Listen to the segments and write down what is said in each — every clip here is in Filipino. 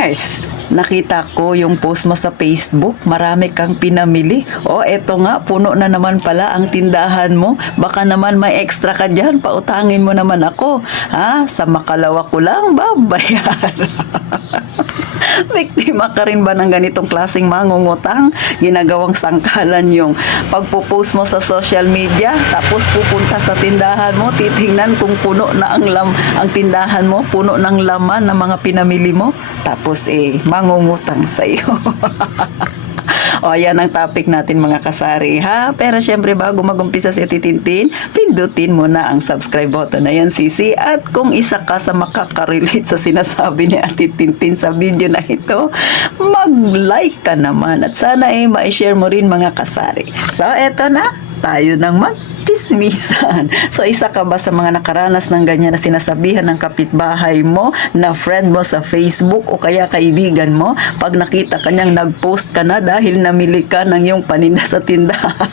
Mars, nakita ko yung post mo sa Facebook, marami kang pinamili. O, eto nga, puno na naman pala ang tindahan mo. Baka naman may extra ka dyan, pautangin mo naman ako. Ha? Sa makalawa ko lang, babayaran. Biktima ka rin ba ng ganitong klaseng mangungutang? Ginagawang sangkalan yung pagpo-post mo sa social media, tapos pupunta sa tindahan mo, titingnan kung puno na ang tindahan mo, puno ng laman ng mga pinamili mo, tapos mangungutang sa iyo. O, yan ang topic natin mga kasari, ha? Pero syempre, bago mag-umpisa si Ate Tintin, pindutin mo na ang subscribe button na yan, sisi. At kung isa ka sa makaka-relate sa sinasabi ni Ate Tintin sa video na ito, mag-like ka naman. At sana ma-share mo rin mga kasari. So, eto na, tayo nang chismisan. So, isa ka ba sa mga nakaranas ng ganyan na sinasabihan ng kapitbahay mo, na friend mo sa Facebook o kaya kaibigan mo, pag nakita kanyang nag-post ka na dahil namili ka ng iyong paninda sa tindahan?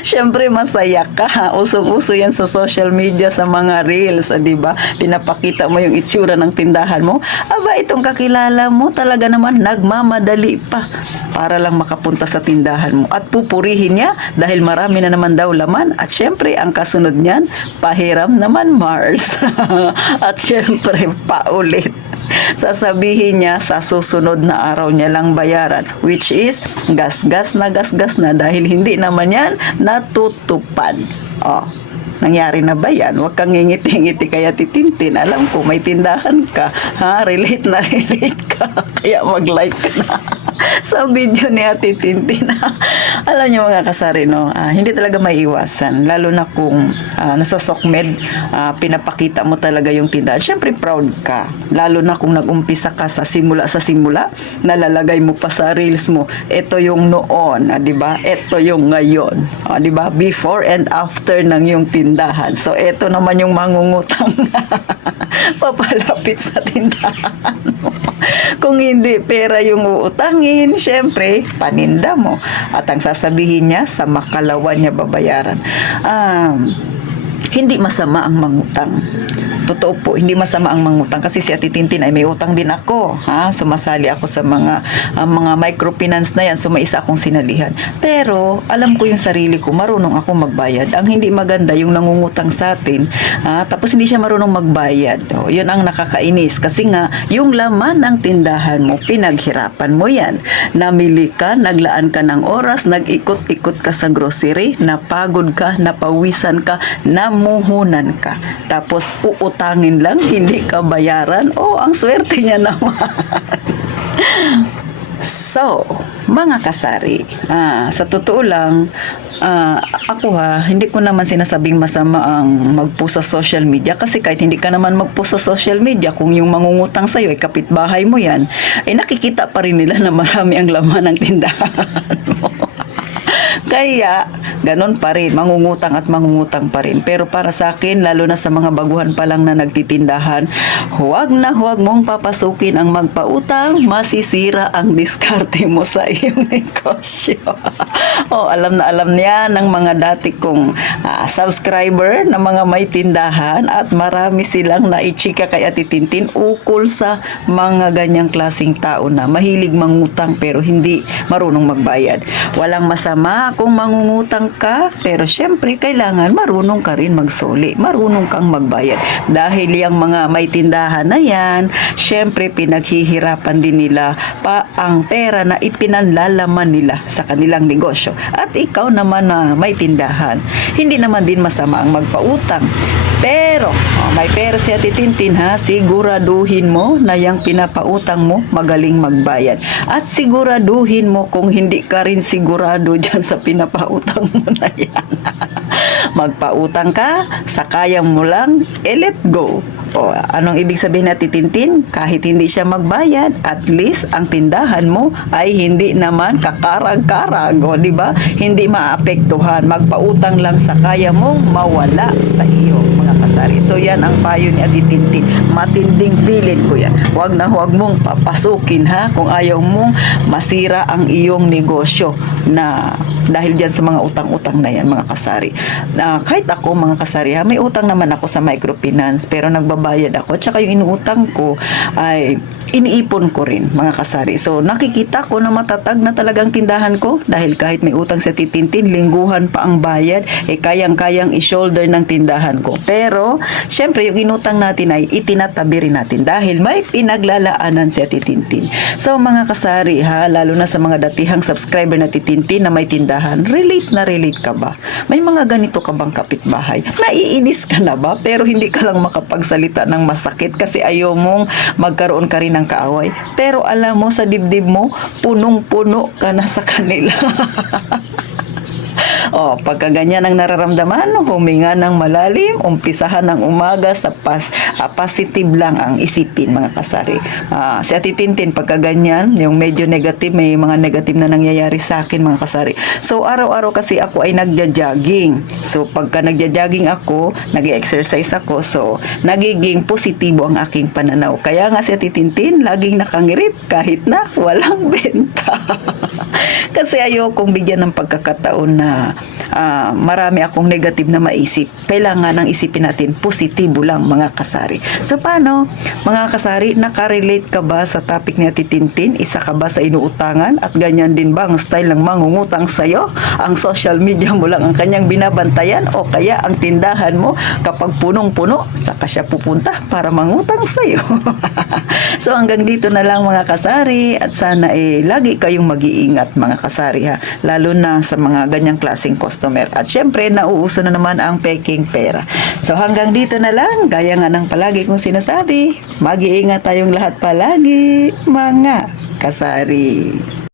Siyempre, masaya ka. Usong-uso yan sa social media, sa mga reels, di ba? Pinapakita mo yung itsura ng tindahan mo. Aba, itong kakilala mo, talaga naman nagmamadali pa para lang makapunta sa tindahan mo. At pupurihin niya dahil marami na naman daw laman. At siyempre, ang kasunod niyan, pahiram naman, Mars. At siyempre, paulit. Sasabihin niya sa susunod na araw niya lang bayaran, which is gasgas na dahil hindi naman yan natutupad. Oh, nangyari na ba yan? Huwag kang ngingiti-ngiti kaya titintin. Alam ko may tindahan ka, ha? Relate na relate ka, kaya mag-like ka na sa video ni Ate Tintin. Alam niyo mga kasari, no? Hindi talaga maiiwasan, lalo na kung nasa SOCMED, pinapakita mo talaga yung tindahan. Siyempre proud ka, lalo na kung nag-umpisa ka sa simula, nalalagay mo pa sa reels mo, ito yung noon, di ba? Ito yung ngayon, di ba? Before and after ng yung tindahan. So ito naman yung mangungutang papalapit sa tindahan mo. Kung hindi pera yung uutangin, syempre, paninda mo. At ang sasabihin niya, sa makalawa niya babayaran. Hindi masama ang mangutang. Totoo po, hindi masama ang mangutang kasi si Ate Tintin ay may utang din ako, ha? Sumasali ako sa mga microfinance na yan, so may isa akong sinalihan. Pero alam ko yung sarili ko, marunong ako magbayad. Ang hindi maganda yung nangungutang sa atin, tapos hindi siya marunong magbayad. O, yun ang nakakainis kasi nga yung laman ng tindahan mo, pinaghirapan mo yan. Namili ka, naglaan ka ng oras, nag-ikot-ikot ka sa grocery, napagod ka, napawisan ka, namuhunan ka. Tapos uutangin lang, hindi ka bayaran. Oh, ang swerte niya naman. So, mga kasari, sa totoo lang, ako hindi ko naman sinasabing masama ang mag-post sa social media kasi kahit hindi ka naman mag-post sa social media, kung yung mangungutang sa'yo ay kapitbahay mo yan, ay nakikita pa rin nila na marami ang laman ng tindahan mo. Kaya, ganun pa rin, mangungutang pa rin. Pero para sa akin, lalo na sa mga baguhan pa lang na nagtitindahan, huwag mong papasukin ang magpautang, masisira ang diskarte mo sa iyong negosyo. Alam na alam niya ng mga dati kong subscriber na mga may tindahan at marami silang naichika kay Ate Tintin ukol sa mga ganyang klaseng tao na mahilig mangutang pero hindi marunong magbayad. Walang masama kung mangungutang ka, pero syempre kailangan marunong ka rin magsuli, marunong kang magbayad. Dahil yung mga may tindahan na yan, syempre pinaghihirapan din nila pa ang pera na ipinanlalaman nila sa kanilang negosyo. At ikaw naman na may tindahan, hindi naman din masama ang magpautang. Pero, may pera si Ate Tintin, ha? Siguraduhin mo na yung pinapautang mo magaling magbayad. At siguraduhin mo kung hindi ka rin sigurado dyan sa pinapautang mo na yan. Magpautang ka, sa kaya mo lang, let go. Anong ibig sabihin na Tintin? Kahit hindi siya magbayad, at least ang tindahan mo ay hindi naman kakarag-karag, di ba? Hindi maapektuhan. Magpautang lang sa kaya mong mawala sa iyo, mga kasari. So yan ang payo ni Ate Tintin. Matinding bilin ko yan. Huwag mong papasukin, ha? Kung ayaw mong masira ang iyong negosyo na dahil dyan sa mga utang-utang na yan, mga kasari. Kahit ako, mga kasari, ha, may utang naman ako sa microfinance, pero nagbabayad ako, tsaka yung inuutang ko ay iniipon ko rin, mga kasari. So, nakikita ko na matatag na talagang tindahan ko dahil kahit may utang sa titintin, lingguhan pa ang bayad, kayang-kayang i-shoulder ng tindahan ko. Pero, syempre, yung inutang natin ay itinatabi rin natin dahil may pinaglalaanan si titintin. So, mga kasari ha, lalo na sa mga datihang subscriber na titintin na may tindahan, relate na relate ka ba? May mga ganito ka bang kapitbahay? Naiinis ka na ba? Pero hindi ka lang makapagsalita ng masakit kasi ayaw mong magkaroon ka rin ng kaaway. Pero alam mo sa dibdib mo, punong-puno ka na sa kanila. Pagka ganyan ang nararamdaman, huminga ng malalim, umpisahan ng umaga sa positive lang ang isipin, mga kasari. Si Ate Tintin, pagka ganyan, yung medyo negative, may mga negative na nangyayari sa akin, mga kasari. So, araw-araw kasi ako ay nagja-jogging. So, pagka nagja-jogging ako, nag-exercise ako, so, nagiging positibo ang aking pananaw. Kaya nga si Ate Tintin, laging nakangirit kahit na walang benta. Kasi ayokong bigyan ng pagkakataon na marami akong negative na maisip. Kailangan ng isipin natin positibo lang, mga kasari. So paano, mga kasari, nakarelate ka ba sa topic ni Ate Tintin? Isa ka ba sa inuutangan? At ganyan din ba ang style ng mangungutang sa'yo? Ang social media mo lang ang kanyang binabantayan o kaya ang tindahan mo kapag punong-puno, saka siya pupunta para mangutang sa'yo? So hanggang dito na lang, mga kasari, at sana lagi kayong mag-iingat, mga kasari ha, lalo na sa mga ganyang klaseng customer. At syempre, nauuso na naman ang peking pera. So hanggang dito na lang, gaya nga ng palagi kong sinasabi, mag-iingat tayong lahat palagi, mga kasari.